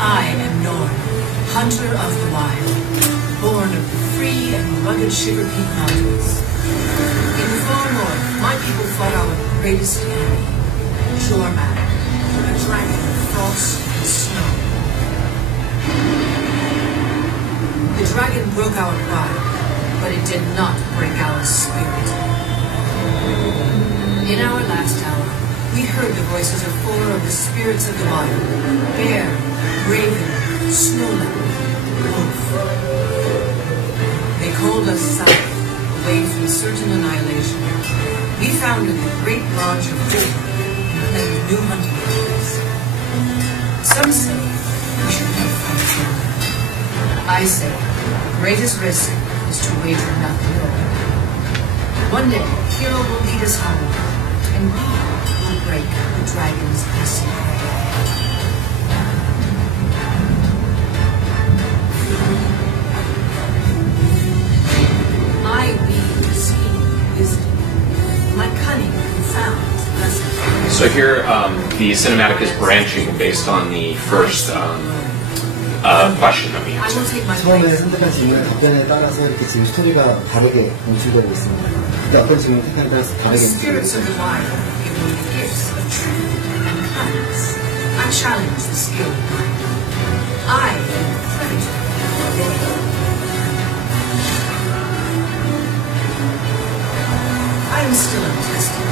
I am Norn, hunter of the wild, born of the free and rugged Sugar Peak Mountains. In the far north, my people fought our greatest enemy, Jorman, a dragon of frost and snow. The dragon broke our pride, but it did not break our spirit. In our last hour, we heard the voices of 4 of the spirits of the wild: bear, raven, snowman, wolf. They called us south, away from certain annihilation. We founded the Great Lodge of Jordan and claimed new hunting grounds. Some say we should have fun. I say the greatest risk is to wager nothing at all. One day, Hero will lead us home, and we will break the dragon's acid. I wield seeing wisdom. My cunning confounds lessons. So here, the cinematic is branching based on the first question that we answered. 처음에 선택한 질문의 답변에 따라서 이렇게 지금 스토리가 다르게 연출되고 있습니다. 근데 어떤 질문을 택하에 따라서 다르게 연출되고 있습니다. I challenge the skill of mine. I am the predator of they. I am still untested,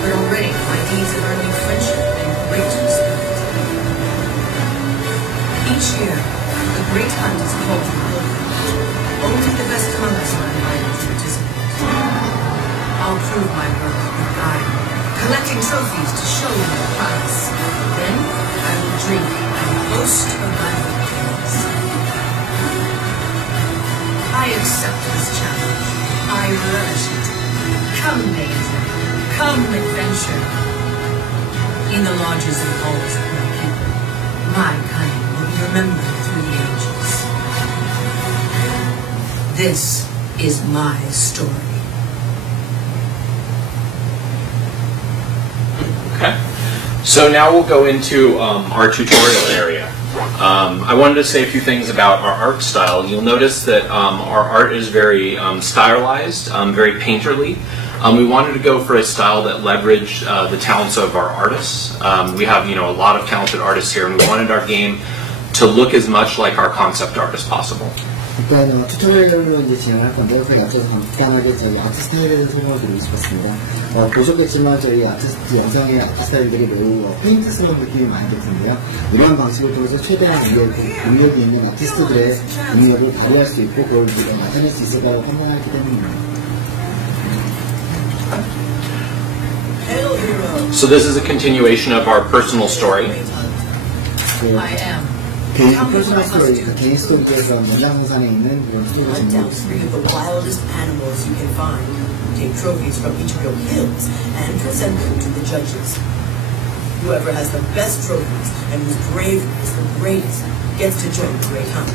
but already my deeds have earned me friendship and great respect. Each year, the great hunt is called to the only the best among us are invited to participate. I'll prove my worth with guile, collecting trophies to show you the prize. Then I will drink and boast of my victories. I accept this challenge. I relish it. Come, maiden. Come, adventure. In the lodges and halls of my people, my cunning will be remembered through the ages. This is my story. Okay. So now we'll go into our tutorial area. I wanted to say a few things about our art style. You'll notice that our art is very stylized, very painterly. We wanted to go for a style that leveraged the talents of our artists. We have, a lot of talented artists here, and we wanted our game to look as much like our concept art as possible. 일단 튜토리얼로 이제 진행할 건데요. 그 앞서서 간단하게 저희 아트 스타일에 대해서 설명을 드리고 싶었습니다. 보셨겠지만 저희 아티스트 영상의 아트 스타일들이 매우 페인트스러운 느낌이 많이 들 텐데요. 이러한 방식을 통해서 최대한 능력이 있는 아티스트들의 능력을 발휘할 수 있고 그걸 나타낼 수 있을 거라고 판단하기 때문입니다. So this is a continuation of our personal story. I am. 개인 퍼스널 스토리, 개인 스토리에서 연장선상에 있는 그런 스토리입니다. Hunt down 3 of the wildest animals you can find, take trophies from each of your hills, and present them to the judges. Whoever has the best trophies and whose bravery is the greatest gets to join the Great Hunt.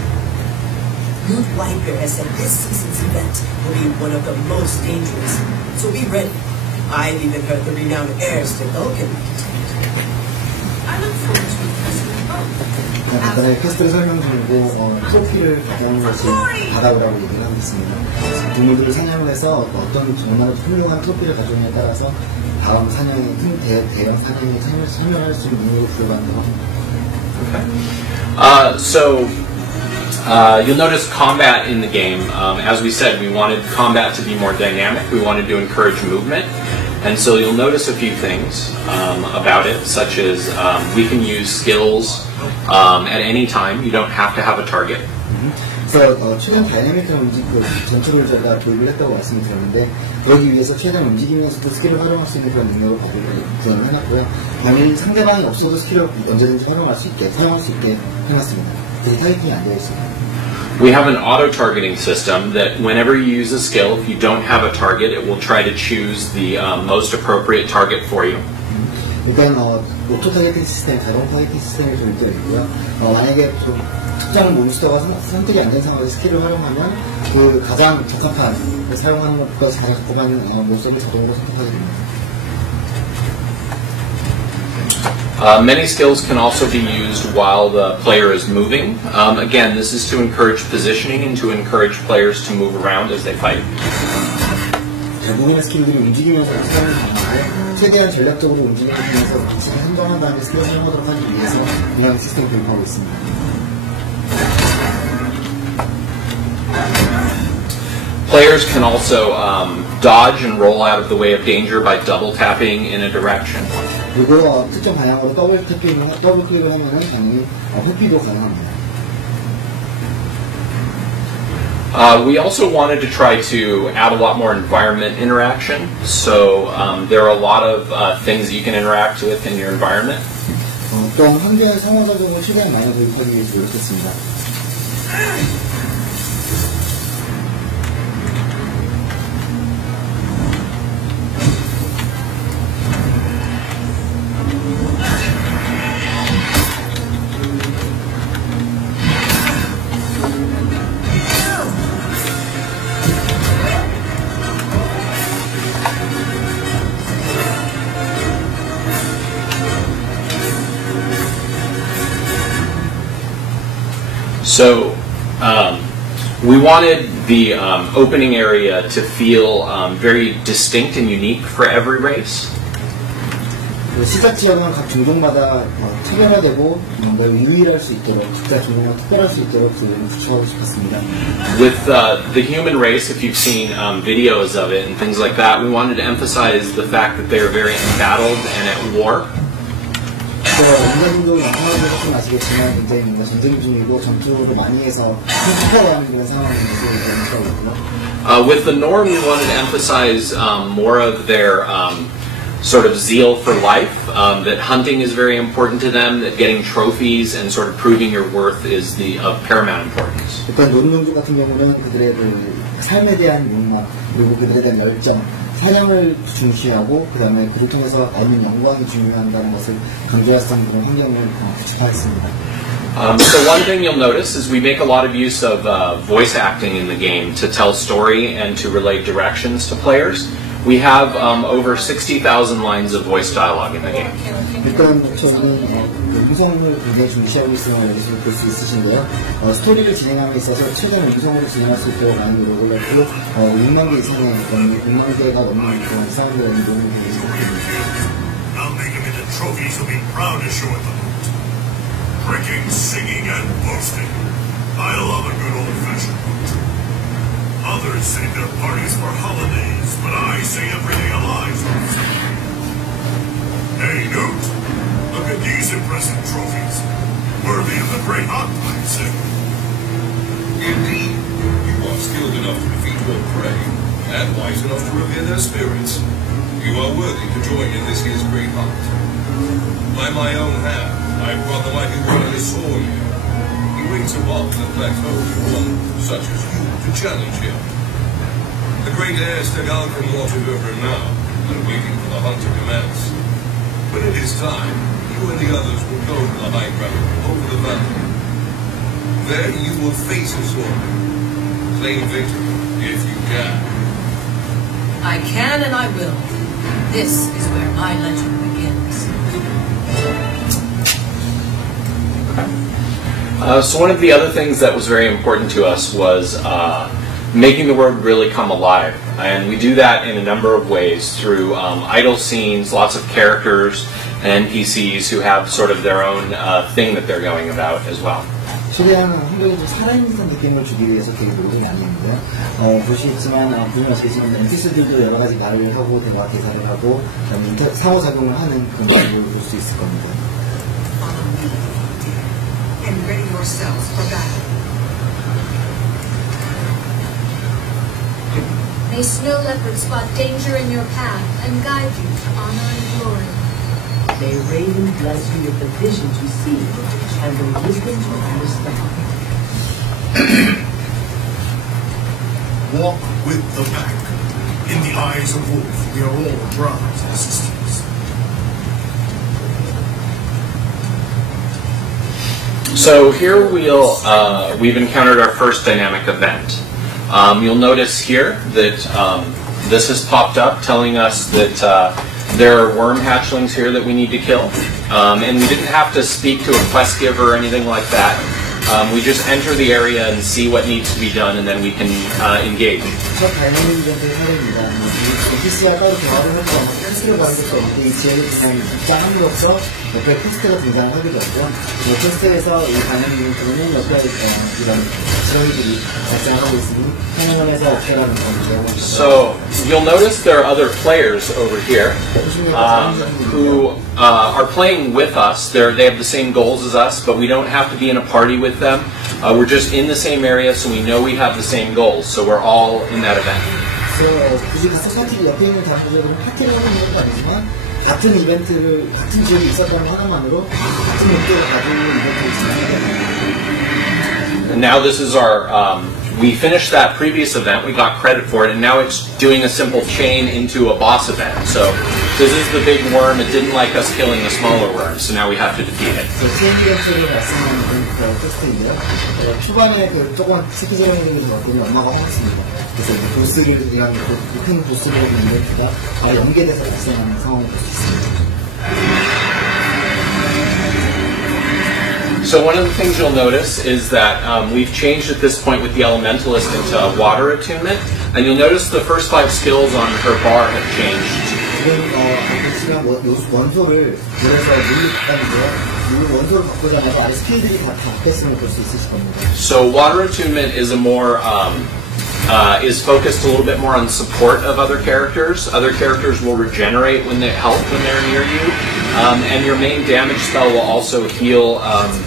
Moot Whitebear has said this season's event will be one of the most dangerous, so be ready. I've even heard the renowned heirs to Vulcan be contained. I look forward to impressing you both. 간단하게 퀘스트를 설명드리고 트로피를 가져오는 것이 바다우라고 얘기를 하고 있습니다. 동물들을 사냥을 해서 어떤 정말 훌륭한 트로피를 가져오냐에 따라서 다음 사냥에 대량 사냥에 참여할 수 있는 능력을 부여받는다고 합니다. So you'll notice combat in the game. As we said, we wanted combat to be more dynamic. We wanted to encourage movement. And so you'll notice a few things about it, such as we can use skills at any time. You don't have to have a target. 그래서 최대한 다이나믹한 전투를 저희가 교육을 했다고 말씀을 드렸는데 그러기 위해서 최대한 움직이면서도 스킬을 활용할 수 있는 그런 능력을 구현을 해놨고요. 당연히 상대방이 없어도 스킬을 언제든지 사용할 수 있게 해놨습니다. 되게 타겟팅이 안 되어 있습니다. We have an auto-targeting system that whenever you use a skill, if you don't have a target, it will try to choose the most appropriate target for you. 일단 오토 타겟팅 시스템, 자동 타겟팅 시스템이 되어 있고요. 만약에 특정 몬스터가 선택이 안 된 상황에서 스킬을 활용하면 그 가장 적합한 사용하는 것과 가장 적합한 몬스터를 자동으로 선택하게 됩니다. Many skills can also be used while the player is moving. Again, this is to encourage positioning and to encourage players to move around as they fight. 대부분의 스킬들이 움직이면서 사용을 하는데 최대한 전략적으로 움직이면서 한정한 다음에 스킬을 사용하도록 하기 위해서 이런 시스템을 도입하고 있습니다. Players can also dodge and roll out of the way of danger by double tapping in a direction. 그리고 특정 방향으로 더블 클릭을 하면은 당연히 회피도 가능합니다. We also wanted to try to add a lot more environment interaction. So there are a lot of things that you can interact with in your environment. 또한 환경의 상호작용을 최대한 많이 도입하기 위해서 노력했습니다. So we wanted the opening area to feel very distinct and unique for every race. 시작 지역은 각 종족마다 특별화되고 뭔가 유일할 수 있도록 각자 종족마다 특별할 수 있도록 구축하고 싶었습니다. With the human race, if you've seen videos of it and things like that, we wanted to emphasize the fact that they are very embattled and at war. 인간인도 영상에서 아시겠지만 굉장히 뭔가 전쟁 중이고 전투를 많이 해서 팽팽하는 그런 상황인 것을 얘기하고 있고요. With the Norn, we wanted to emphasize more of their sort of zeal for life, that hunting is very important to them, that getting trophies and sort of proving your worth is of paramount importance. 일단 노른종족 같은 경우는 그들의 삶에 대한 욕망 그리고 그들에 대한 열정 사냥을 중시하고 그 다음에 그를 통해서 얻는 영광이 중요한다는 것을 강조했던 그런 환경을 구축하였습니다. So one thing you'll notice is we make a lot of use of voice acting in the game to tell story and to relay directions to players. We have over 60,000 lines of voice dialogue in the game. 일단 저는 음성을 굉장히 중시하고 있음을 여기서 볼 수 있으신데요. 스토리를 진행함에 있어서 최대한 음성으로 진행할 수 있도록 많은 노력을 했고 6만 개 이상의 6만 개가 넘는 그런 사람들의 노력을 기울였습니다. I'll make him into trophies he'll be proud to show at the boot. Drinking, singing, and boasting. I love a good old-fashioned boot. Others save their parties for holidays, but I say every day of lives. Hey, Newt, look at these impressive trophies. Worthy of the great hunt, I'd say. Indeed, you are skilled enough to defeat your prey, and wise enough to revere their spirits. You are worthy to join in this year's great hunt. By my own hand, I brought the mighty one I saw you. He waits above the plateau for one such as you to challenge him. The great heirs take out from Waterriver now, and waiting for the hunt to commence. When it is time, you and the others will go to the high ground over the valley. There you will face his sword. Claim victory, if you can. I can and I will. This is where my legend begins. So one of the other things that was very important to us was making the world really come alive. And we do that in a number of ways through idle scenes, lots of characters and NPCs who have sort of their own thing that they're going about as well. 최대한 환경에 좀 살아있는 느낌을 주기 위해서 되게 노력이 많이 했는데요. 보시겠지만, 보시면 아시겠지만, NPC들도 여러 가지 말을 하고, 대화 대사를 하고, 상호작용을 하는 그런 모습을 볼 수 있을 겁니다. And ready yourselves for battle. May snow leopards spot danger in your path and guide you to honor and glory. May raven bless you with the vision to see and the wisdom to understand. Walk with the pack. In the eyes of wolf, we are all brothers and sisters. So here we've encountered our first dynamic event. You'll notice here that this has popped up telling us that There are worm hatchlings here that we need to kill, and we didn't have to speak to a quest giver or anything like that. We just enter the area and see what needs to be done, and then we can engage. 첫 발명인 이벤트의 사례입니다. NPC와 따로 대화를 하고 퀘스트를 받을 때 이 지역의 대상이 등장함으로써 옆에 퀘스트가 등장하게 되었고요. 퀘스트에서 이 발명인 이벤트는 옆에 이런 지렁이들이 발생하고 있으니 해명하면서 어떻게라는 건데요. So you'll notice there are other players over here who are playing with us. They have the same goals as us, but we don't have to be in a party with them. We're just in the same area, so we know we have the same goals. So we're all in that event. 그래서 굳이 파티 옆에 있는 단체들은 파티를 하는 건 아니지만 같은 이벤트를 같은 지역에 있었다는 하나만으로 같은 목표를 가지고 이벤트를 진행하게 됩니다. And now this is our. We finished that previous event. We got credit for it, and now it's doing a simple chain into a boss event. So this is the big worm. It didn't like us killing the smaller worm, so now we have to defeat it. CNDX를 말씀하는 그 텍스트인데요. 초반에 그 조그만 새끼지렁이들이 것들이 얼마가 많습니다. 그래서 이제 보스를 위한 큰 보스를 위한 이벤트가 다 연계돼서 발생하는 상황을 볼 수 있습니다. So one of the things you'll notice is that we've changed at this point with the Elementalist into water attunement, and you'll notice the first 5 skills on her bar have changed. 지금 원소를 그래서 물을 바꿨는데요. 원소를 바꾸자마자 아래 스킬들이 다 바뀌었음을 볼 수 있으실 겁니다. So water attunement is a more is focused a little bit more on support of other characters. Other characters will regenerate when they help when they're near you, and your main damage spell will also heal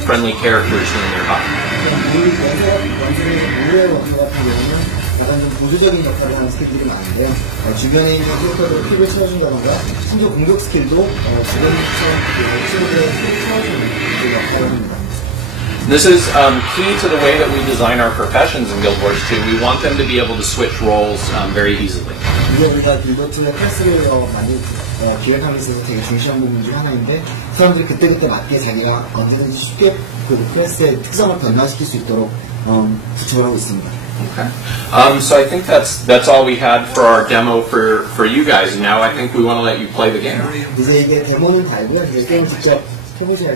friendly characters when they're hot. 물의 원소 같은 경우는 약간 좀 보조적인 역할을 하는 스킬들이 많은데요. 주변에 있는 캐릭터를 픽을 채워준다던가 심지어 공격 스킬도 주변에 친구들의 픽을 채워주는 역할을 합니다. This is key to the way that we design our professions in Guild Wars 2. We want them to be able to switch roles very easily. 이게 우리가 빌보트의 클래스를 많이 기획하면서 있어서 되게 중시한 부분 중 하나인데 사람들이 그때그때 맞게 자기가 언제든지 쉽게 그 클래스의 특성을 변화시킬 수 있도록 구축을 하고 있습니다. Okay. So I think that's all we had for our demo for you guys. And now I think we want to let you play the game. 이제 이게 데모는 달고요. 게임 직접 해보셔야